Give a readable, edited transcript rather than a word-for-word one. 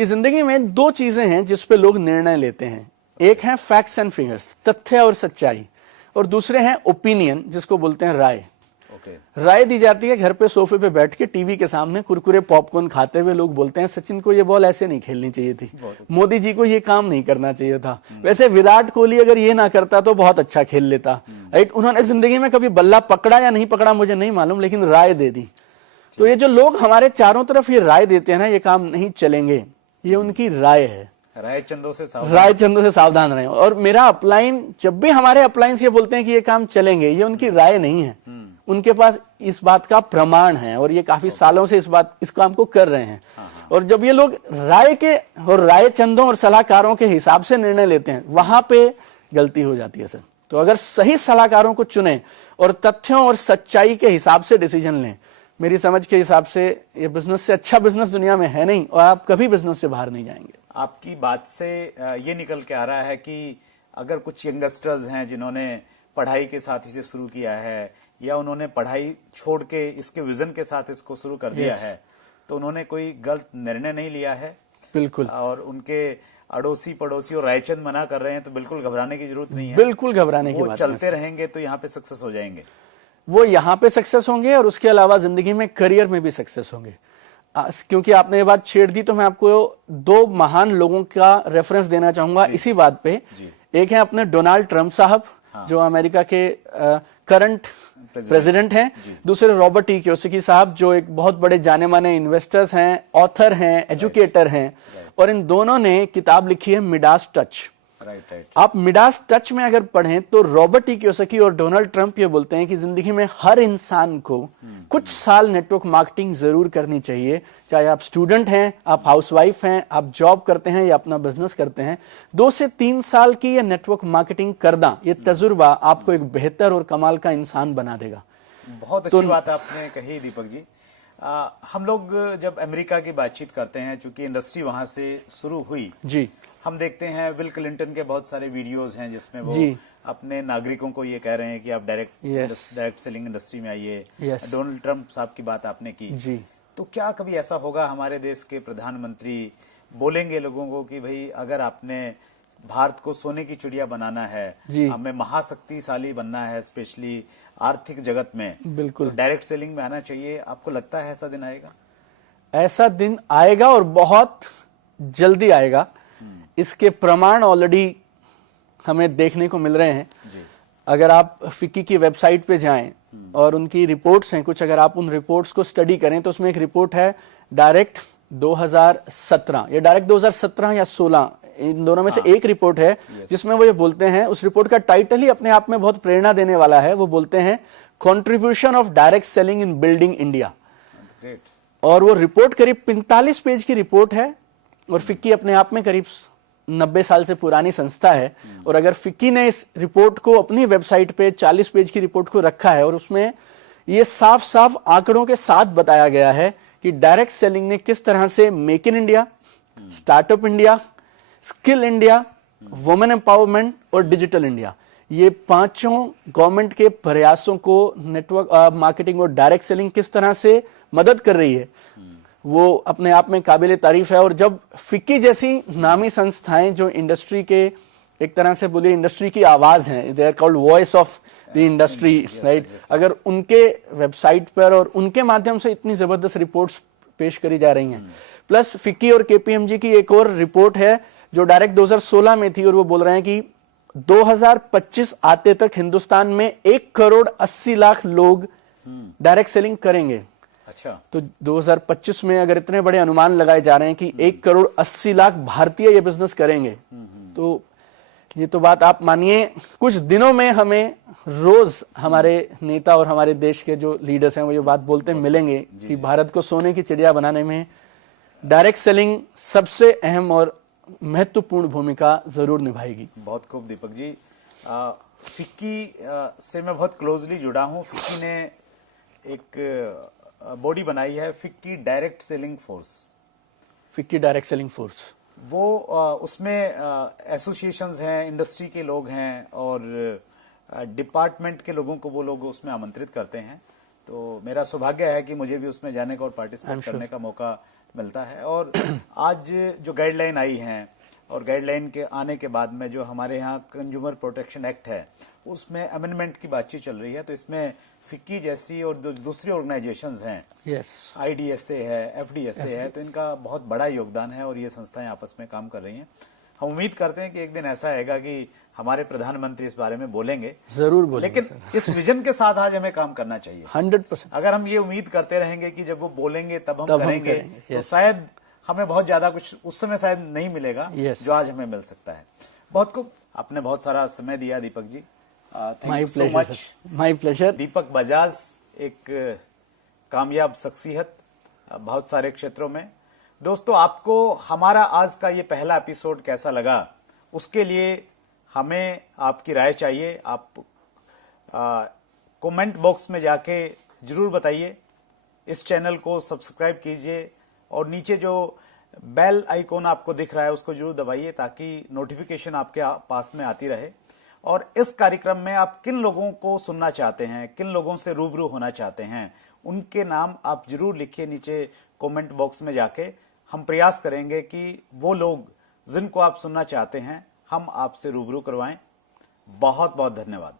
कि जिंदगी में दो चीजें हैं जिस पे लोग निर्णय लेते हैं। एक है फैक्ट्स एंड फिगर्स, तथ्य और सच्चाई, और दूसरे हैं ओपिनियन, जिसको बोलते हैं राय। राय दी जाती है घर पे सोफे पे बैठ के टीवी के सामने कुरकुरे पॉपकॉर्न खाते हुए। लोग बोलते हैं सचिन को ये बॉल ऐसे नहीं खेलनी चाहिए थी, मोदी जी को ये काम नहीं करना चाहिए था, वैसे विराट कोहली अगर ये ना करता तो बहुत अच्छा खेल लेता, राइट। उन्होंने जिंदगी में कभी बल्ला पकड़ा या नहीं पकड़ा मुझे नहीं मालूम, लेकिन राय दे दी। तो ये जो लोग हमारे चारों तरफ ये राय देते हैं ना, ये काम नहीं चलेंगे, ये उनकी राय है। राय चंदों से सावधान रहें। और मेरा अपलाइन, जब भी हमारे अपलाइंस ये बोलते हैं कि ये काम चलेंगे, ये उनकी राय नहीं है, उनके पास इस बात का प्रमाण है और ये काफी सालों से इस काम को कर रहे हैं। और जब ये लोग राय के और राय चंदों और सलाहकारों के हिसाब से निर्णय लेते हैं, वहां पे गलती हो जाती है सर। तो अगर सही सलाहकारों को चुने और तथ्यों और सच्चाई के हिसाब से डिसीजन लें, मेरी समझ के हिसाब से ये बिजनेस से अच्छा बिजनेस दुनिया में है नहीं, और आप कभी बिजनेस से बाहर नहीं जाएंगे। आपकी बात से ये निकल के आ रहा है कि अगर कुछ यंगस्टर्स हैं जिन्होंने पढ़ाई के साथ इसे शुरू किया है, या उन्होंने पढ़ाई छोड़ के इसके विजन के साथ इसको शुरू कर दिया है, तो उन्होंने कोई गलत निर्णय नहीं लिया है। बिल्कुल। और उनके अड़ोसी पड़ोसी और रायचंद मना कर रहे हैं तो बिल्कुल घबराने की जरूरत नहीं है। बिल्कुल घबराने की बात नहीं। चलते रहेंगे तो यहाँ पे सक्सेस हो जाएंगे। वो यहाँ पे सक्सेस होंगे और उसके अलावा जिंदगी में करियर में भी सक्सेस होंगे। क्योंकि आपने ये बात छेड़ दी तो मैं आपको दो महान लोगों का रेफरेंस देना चाहूंगा इसी बात पे। एक है अपने डोनाल्ड ट्रंप साहब, जो अमेरिका के करंट प्रेसिडेंट हैं। दूसरे रॉबर्ट टी कियोसाकी साहब, जो एक बहुत बड़े जाने माने इन्वेस्टर्स हैं, ऑथर हैं, एजुकेटर हैं, और इन दोनों ने किताब लिखी है मिडास टच। आप मिडास टच में अगर पढ़ें तो रॉबर्ट टी कियोसाकी और डोनाल्ड ट्रंप ये बोलते हैं कि जिंदगी में हर इंसान को कुछ साल नेटवर्क मार्केटिंग जरूर करनी चाहिए। चाहे आप स्टूडेंट हैं, आप हाउसवाइफ हैं, आप जॉब करते हैं या अपना बिजनेस करते हैं, 2 से 3 साल की ये नेटवर्क मार्केटिंग करना, ये तजुर्बा आपको एक बेहतर और कमाल का इंसान बना देगा। बहुत अच्छी बात आपने कही दीपक जी। हम लोग जब अमेरिका की बातचीत करते हैं, चूंकि इंडस्ट्री वहां से शुरू हुई जी, हम देखते हैं विल क्लिंटन के बहुत सारे वीडियोस हैं जिसमें वो अपने नागरिकों को ये कह रहे हैं कि आप डायरेक्ट सेलिंग इंडस्ट्री में आइए। डोनाल्ड ट्रंप साहब की बात आपने की जी। तो क्या कभी ऐसा होगा हमारे देश के प्रधानमंत्री बोलेंगे लोगों को कि भाई अगर आपने भारत को सोने की चिड़िया बनाना है, हमें महाशक्तिशाली बनना है, स्पेशली आर्थिक जगत में, बिल्कुल तो डायरेक्ट सेलिंग में आना चाहिए? आपको लगता है ऐसा दिन आएगा? ऐसा दिन आएगा और बहुत जल्दी आएगा। इसके प्रमाण ऑलरेडी हमें देखने को मिल रहे हैं। अगर आप फिक्की की वेबसाइट पे जाएं और उनकी रिपोर्ट्स हैं कुछ, अगर आप उन रिपोर्ट्स को स्टडी करें तो उसमें एक रिपोर्ट है डायरेक्ट 2017, या डायरेक्ट 2017 या 16, इन दोनों में से एक रिपोर्ट है जिसमें वो ये बोलते हैं, उस रिपोर्ट का टाइटल ही अपने आप में बहुत प्रेरणा देने वाला है। वो बोलते हैं contribution of direct selling in building India. और वो रिपोर्ट करीब 45 पेज की रिपोर्ट है, और फिक्की अपने आप में करीब 90 साल से पुरानी संस्था है। और अगर फिक्की ने इस रिपोर्ट को अपनी वेबसाइट पे 40 पेज की रिपोर्ट को रखा है, और उसमें ये साफ साफ आंकड़ों के साथ बताया गया है कि डायरेक्ट सेलिंग ने किस तरह से make in India, startup India, skill India, women empowerment और डिजिटल इंडिया, ये पांचों गवर्नमेंट के प्रयासों को नेटवर्क मार्केटिंग और डायरेक्ट सेलिंग किस तरह से मदद कर रही है, वो अपने आप में काबिल तारीफ है। और जब फिक्की जैसी नामी संस्थाएं जो इंडस्ट्री के एक तरह से बोले इंडस्ट्री की आवाज हैं, they are called voice of the industry, right, अगर उनके वेबसाइट पर और उनके माध्यम से इतनी जबरदस्त रिपोर्ट्स पेश करी जा रही हैं, प्लस फिक्की और केपीएमजी की एक और रिपोर्ट है जो डायरेक्ट 2016 में थी, और वो बोल रहे हैं कि 2025 आते तक हिंदुस्तान में 1,80,00,000 लोग डायरेक्ट सेलिंग करेंगे। अच्छा, तो 2025 में अगर इतने बड़े अनुमान लगाए जा रहे हैं कि 1,80,00,000 भारतीय ये बिजनेस करेंगे, तो ये तो बात आप मानिए कुछ दिनों में हमें रोज हमारे नेता और हमारे देश के जो लीडर्स हैं वो ये बात बोलते मिलेंगे कि भारत को सोने की चिड़िया बनाने में डायरेक्ट सेलिंग सबसे अहम और महत्वपूर्ण भूमिका जरूर निभाएगी। बहुत खूब दीपक जी। फिक्की से मैं बहुत क्लोजली जुड़ा हूं। फिक्की ने एक बॉडी बनाई है, FICCI direct selling force. FICCI direct selling force, वो उसमें एसोसिएशंस हैं, इंडस्ट्री के लोग हैं और डिपार्टमेंट के लोगों को वो लोग उसमें आमंत्रित करते हैं। तो मेरा सौभाग्य है कि मुझे भी उसमें जाने का और पार्टिसिपेट करने का मौका मिलता है। और आज जो गाइडलाइन आई हैं और गाइडलाइन के आने के बाद में जो हमारे यहाँ कंज्यूमर प्रोटेक्शन एक्ट है उसमें अमेंडमेंट की बातचीत चल रही है, तो इसमें फिक्की जैसी और दूसरी ऑर्गेनाइजेशंस हैं, IDSA है, FDSA है, तो इनका बहुत बड़ा योगदान है और ये संस्थाएं आपस में काम कर रही हैं। हम उम्मीद करते हैं कि एक दिन ऐसा आएगा कि हमारे प्रधानमंत्री इस बारे में बोलेंगे, जरूर बोलेंगे, लेकिन इस विजन के साथ आज हमें काम करना चाहिए 100%। अगर हम ये उम्मीद करते रहेंगे कि जब वो बोलेंगे तब हम करेंगे तो शायद हमें बहुत ज्यादा कुछ उस समय शायद नहीं मिलेगा जो आज हमें मिल सकता है। बहुत खूब, आपने बहुत सारा समय दिया Deepak ji. My pleasure, my pleasure. Deepak Bajaj एक कामयाब शख्सियत बहुत सारे क्षेत्रों में। दोस्तों, आपको हमारा आज का ये पहला एपिसोड कैसा लगा उसके लिए हमें आपकी राय चाहिए। आप कमेंट बॉक्स में जाके जरूर बताइए। इस चैनल को सब्सक्राइब कीजिए और नीचे जो बेल आइकॉन आपको दिख रहा है उसको जरूर दबाइए ताकि नोटिफिकेशन आपके पास में आती रहे। और इस कार्यक्रम में आप किन लोगों को सुनना चाहते हैं, किन लोगों से रूबरू होना चाहते हैं, उनके नाम आप जरूर लिखिए नीचे कमेंट बॉक्स में जाके। हम प्रयास करेंगे कि वो लोग जिनको आप सुनना चाहते हैं हम आपसे रूबरू करवाएं। बहुत बहुत धन्यवाद।